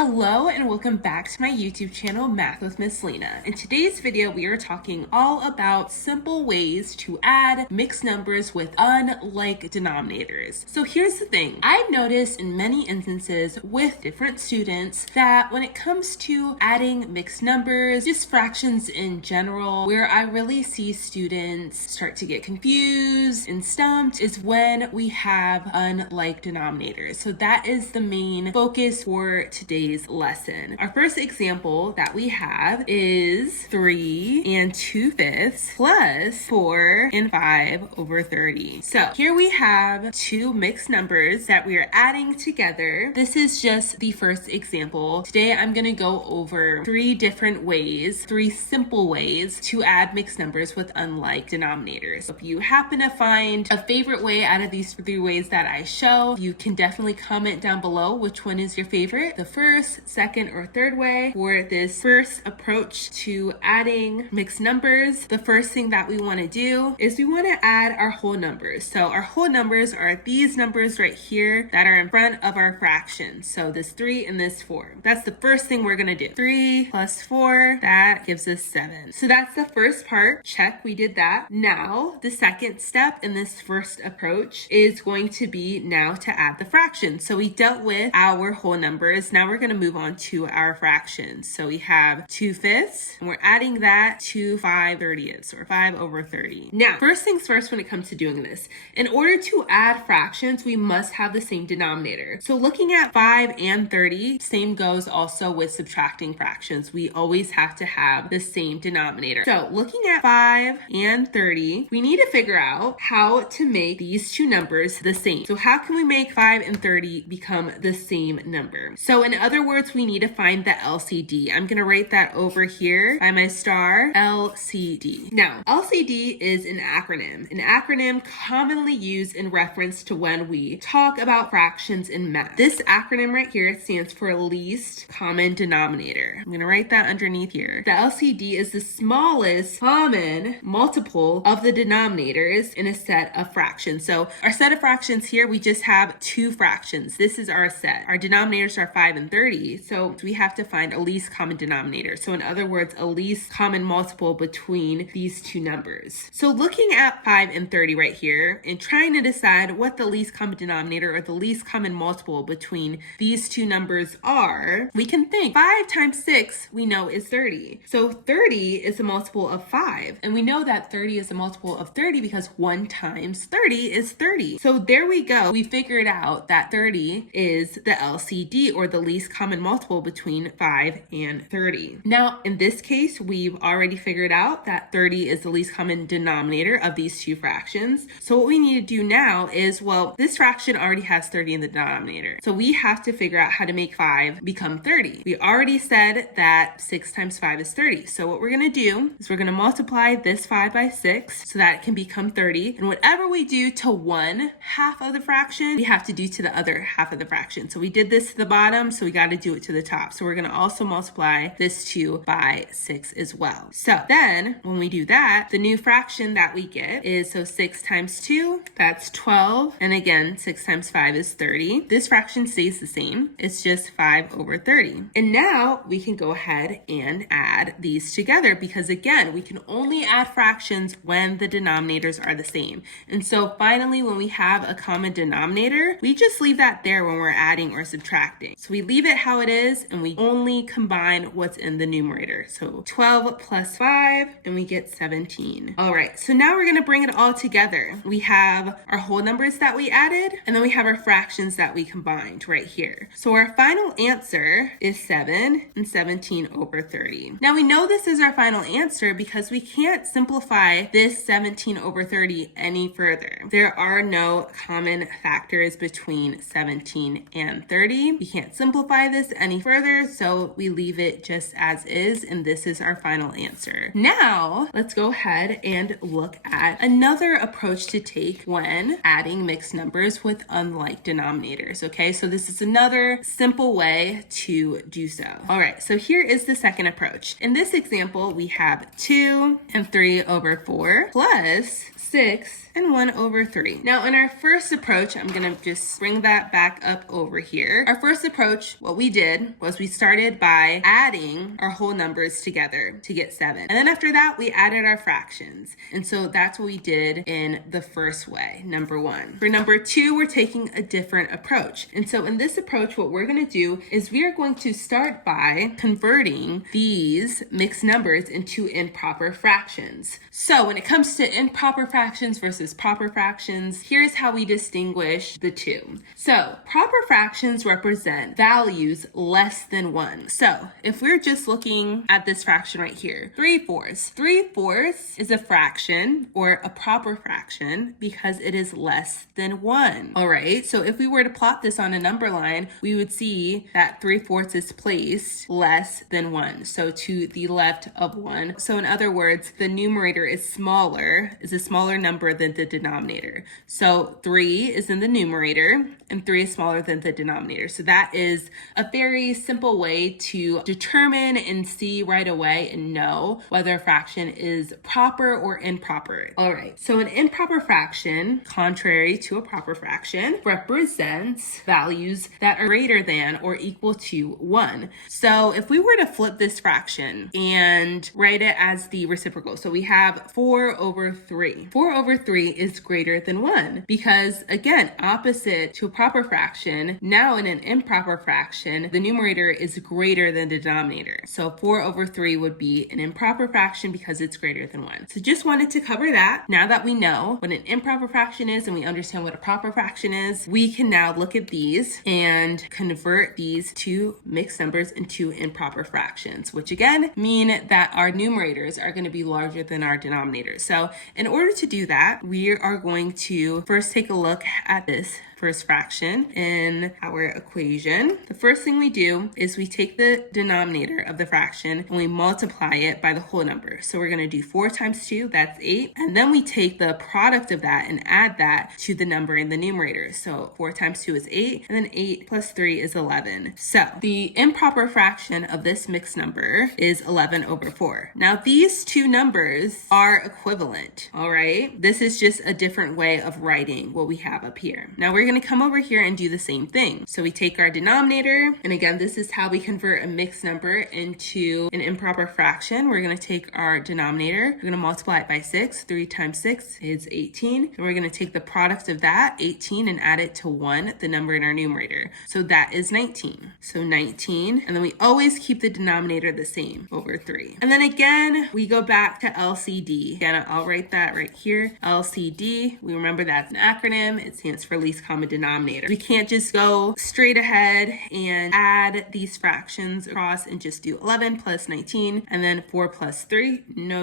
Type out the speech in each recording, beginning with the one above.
Hello and welcome back to my YouTube channel, Math with Miss Lena. In today's video, we are talking all about simple ways to add mixed numbers with unlike denominators. So here's the thing. I've noticed in many instances with different students that when it comes to adding mixed numbers, just fractions in general, where I really see students start to get confused and stumped is when we have unlike denominators. So that is the main focus for today's lesson. Our first example that we have is 3 2/5 plus 4 5 over 30. So here we have two mixed numbers that we are adding together. This is just the first example. Today I'm going to go over three different ways, three simple ways to add mixed numbers with unlike denominators. So if you happen to find a favorite way out of these three ways that I show, you can definitely comment down below which one is your favorite. The first, second, or third way for this first approach to adding mixed numbers. The first thing that we want to do is we want to add our whole numbers. So our whole numbers are these numbers right here that are in front of our fraction. So this 3 and this 4. That's the first thing we're going to do. 3 plus 4, that gives us 7. So that's the first part. Check, we did that. Now, the second step in this first approach is going to be now to add the fraction. So we dealt with our whole numbers. Now we're going to move on to our fractions. So we have 2/5 and we're adding that to 5/30ths or 5 over 30. Now, first things first when it comes to doing this, in order to add fractions, we must have the same denominator. So looking at 5 and 30, same goes also with subtracting fractions. We always have to have the same denominator. So looking at 5 and 30, we need to figure out how to make these two numbers the same. So how can we make 5 and 30 become the same number? So in other words, we need to find the LCD. I'm going to write that over here by my star, LCD. Now, LCD is an acronym commonly used in reference to when we talk about fractions in math. This acronym right here stands for least common denominator. I'm going to write that underneath here. The LCD is the smallest common multiple of the denominators in a set of fractions. So our set of fractions here, we just have two fractions. This is our set. Our denominators are 5 and 30. So we have to find a least common denominator. So in other words, a least common multiple between these two numbers. So looking at 5 and 30 right here and trying to decide what the least common denominator or the least common multiple between these two numbers are, we can think 5 times 6 we know is 30. So 30 is a multiple of 5. And we know that 30 is a multiple of 30 because 1 times 30 is 30. So there we go. We figured out that 30 is the LCD or the least common multiple between 5 and 30. Now, in this case, we've already figured out that 30 is the least common denominator of these two fractions. So what we need to do now is, well, this fraction already has 30 in the denominator. So we have to figure out how to make 5 become 30. We already said that 6 times 5 is 30. So what we're going to do is we're going to multiply this 5 by 6 so that it can become 30. And whatever we do to one half of the fraction, we have to do to the other half of the fraction. So we did this to the bottom, so we got to do it to the top. So we're going to also multiply this 2 by 6 as well. So then when we do that, the new fraction that we get is, so 6 times 2, that's 12. And again, 6 times 5 is 30. This fraction stays the same. It's just 5 over 30. And now we can go ahead and add these together because again, we can only add fractions when the denominators are the same. And so finally, when we have a common denominator, we just leave that there when we're adding or subtracting. So we leave it how it is and we only combine what's in the numerator. So 12 plus 5 and we get 17. All right, so now we're going to bring it all together. We have our whole numbers that we added and then we have our fractions that we combined right here. So our final answer is 7 and 17 over 30. Now we know this is our final answer because we can't simplify this 17 over 30 any further. There are no common factors between 17 and 30. We can't simplify this any further, so we leave it just as is, and this is our final answer. Now, let's go ahead and look at another approach to take when adding mixed numbers with unlike denominators, okay? So this is another simple way to do so. All right, so here is the second approach. In this example, we have 2 and 3 over 4 plus 6 and 1 over 3. Now in our first approach, I'm gonna just bring that back up over here. Our first approach, what we did was we started by adding our whole numbers together to get 7. And then after that, we added our fractions. And so that's what we did in the first way, number 1. For number 2, we're taking a different approach. And so in this approach, what we're going to do is we are going to start by converting these mixed numbers into improper fractions. So when it comes to improper fractions versus proper fractions, here's how we distinguish the two. So proper fractions represent values less than 1. So if we're just looking at this fraction right here, 3/4. 3/4 is a fraction or a proper fraction because it is less than 1. All right, so if we were to plot this on a number line, we would see that 3/4 is placed less than 1. So to the left of 1. So in other words, the numerator is a smaller number than the denominator. So 3 is in the numerator and 3 is smaller than the denominator. So that is a very simple way to determine and see right away and know whether a fraction is proper or improper. All right, so an improper fraction, contrary to a proper fraction, represents values that are greater than or equal to 1. So if we were to flip this fraction and write it as the reciprocal, so we have 4/3. 4/3 is greater than 1 because, again, opposite to a proper fraction, now in an improper fraction, the numerator is greater than the denominator. So 4/3 would be an improper fraction because it's greater than 1. So just wanted to cover that. Now that we know what an improper fraction is and we understand what a proper fraction is, we can now look at these and convert these two mixed numbers into improper fractions, which again mean that our numerators are going to be larger than our denominators. So in order to do that, we are going to first take a look at this first fraction in our equation. The first thing we do is we take the denominator of the fraction and we multiply it by the whole number. So we're going to do 4 times 2, that's 8. And then we take the product of that and add that to the number in the numerator. So 4 times 2 is 8, and then 8 plus 3 is 11. So the improper fraction of this mixed number is 11/4. Now these two numbers are equivalent, all right? This is just a different way of writing what we have up here. Now we're going to come over here and do the same thing. So we take our denominator, and again, this is how we convert a mixed number into an improper fraction. We're going to take our denominator, we're going to multiply it by 6. 3 times 6 is 18. And we're going to take the product of that, 18, and add it to 1, the number in our numerator. So that is 19. So 19, and then we always keep the denominator the same, over 3. And then again, we go back to LCD. Again, I'll write that right here. LCD, we remember that's an acronym. It stands for least common denominator. We can't just go straight ahead and add these fractions across and just do 11 plus 19 and then 4 plus 3. No.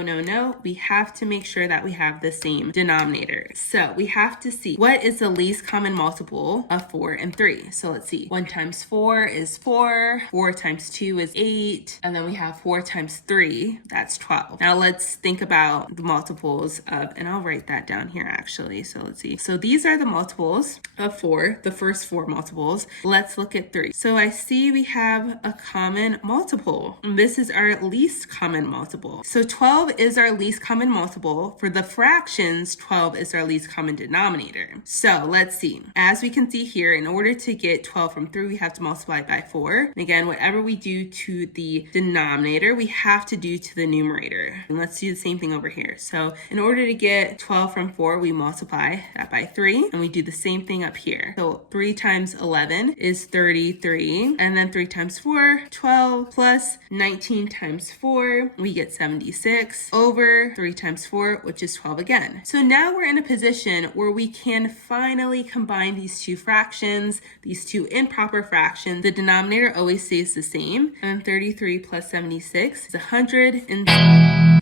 We have to make sure that we have the same denominator. So we have to see what is the least common multiple of 4 and 3. So let's see. 1 times 4 is 4. 4 times 2 is 8. And then we have 4 times 3. That's 12. Now let's think about the multiples of, and I'll write that down here actually. So let's see. So these are the multiples of 4, the first 4 multiples. Let's look at 3. So I see we have a common multiple. And this is our least common multiple. So 12 is our least common multiple. For the fractions, 12 is our least common denominator. So let's see. As we can see here, in order to get 12 from 3, we have to multiply it by 4. And again, whatever we do to the denominator, we have to do to the numerator. And let's do the same thing over here. So in order to get 12 from 4, we multiply that by 3, and we do the same thing up here. So 3 times 11 is 33, and then 3 times 4, 12, plus 19 times 4, we get 76 over 3 times 4, which is 12 again. So now we're in a position where we can finally combine these two fractions, these two improper fractions. The denominator always stays the same, and then 33 plus 76 is 100.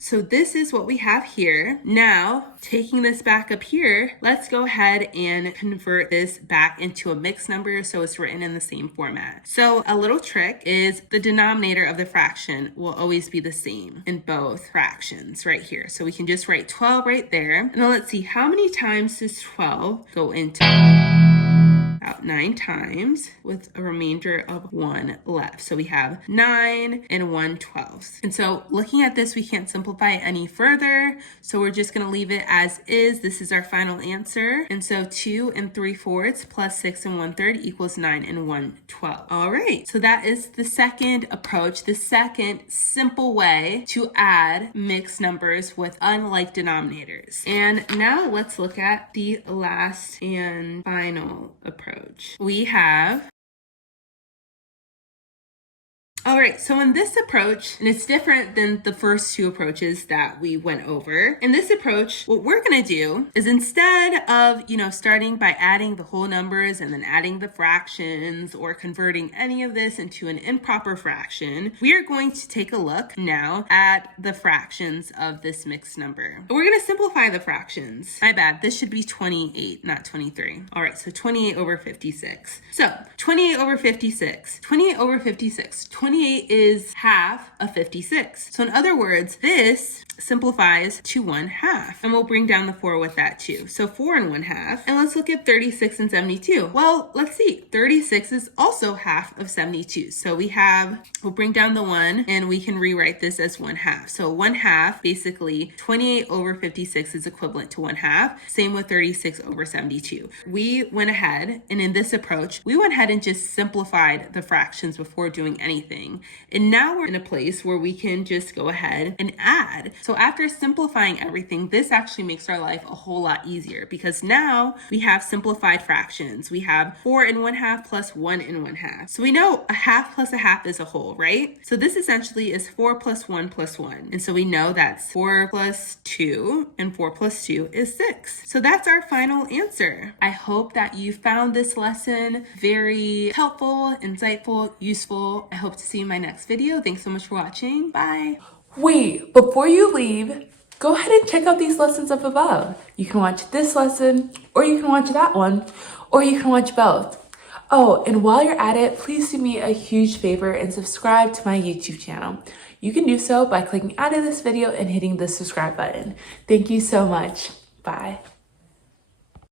So this is what we have here. Now, taking this back up here, let's go ahead and convert this back into a mixed number so it's written in the same format. So a little trick is the denominator of the fraction will always be the same in both fractions right here. So we can just write 12 right there. And then let's see, how many times does 12 go into? out 9 times with a remainder of 1 left. So we have 9 and 1/12. And so looking at this, we can't simplify any further. So we're just going to leave it as is. This is our final answer. And so 2 3/4 plus 6 1/3 equals 9 1/12. All right. So that is the second approach, the second simple way to add mixed numbers with unlike denominators. And now let's look at the last and final approach. We have all right, so in this approach, and it's different than the first two approaches that we went over. In this approach, what we're gonna do is instead of, starting by adding the whole numbers and then adding the fractions or converting any of this into an improper fraction, we are going to take a look now at the fractions of this mixed number. We're gonna simplify the fractions. My bad, this should be 28, not 23. All right, so 28 over 56. So 28 over 56, 28 over 56, 28 is half of 56. So in other words, this simplifies to 1/2. And we'll bring down the 4 with that too. So 4 and 1/2. And let's look at 36 and 72. Well, let's see. 36 is also half of 72. So we'll bring down the 1 and we can rewrite this as 1/2. So 1/2, basically 28 over 56 is equivalent to 1/2. Same with 36 over 72. We went ahead and in this approach, we went ahead and just simplified the fractions before doing anything. And now we're in a place where we can just go ahead and add. So after simplifying everything, this actually makes our life a whole lot easier because now we have simplified fractions. We have 4 and 1/2 plus 1 and 1/2. So we know a half plus a half is a whole, right? So this essentially is 4 plus 1 plus 1. And so we know that's 4 plus 2 and 4 plus 2 is 6. So that's our final answer. I hope that you found this lesson very helpful, insightful, useful. I hope to see you in my next video. Thanks so much for watching. Bye. Wait, before you leave, go ahead and check out these lessons up above. You can watch this lesson, or you can watch that one, or you can watch both. Oh, and while you're at it, please do me a huge favor and subscribe to my YouTube channel. You can do so by clicking out of this video and hitting the subscribe button. Thank you so much. Bye.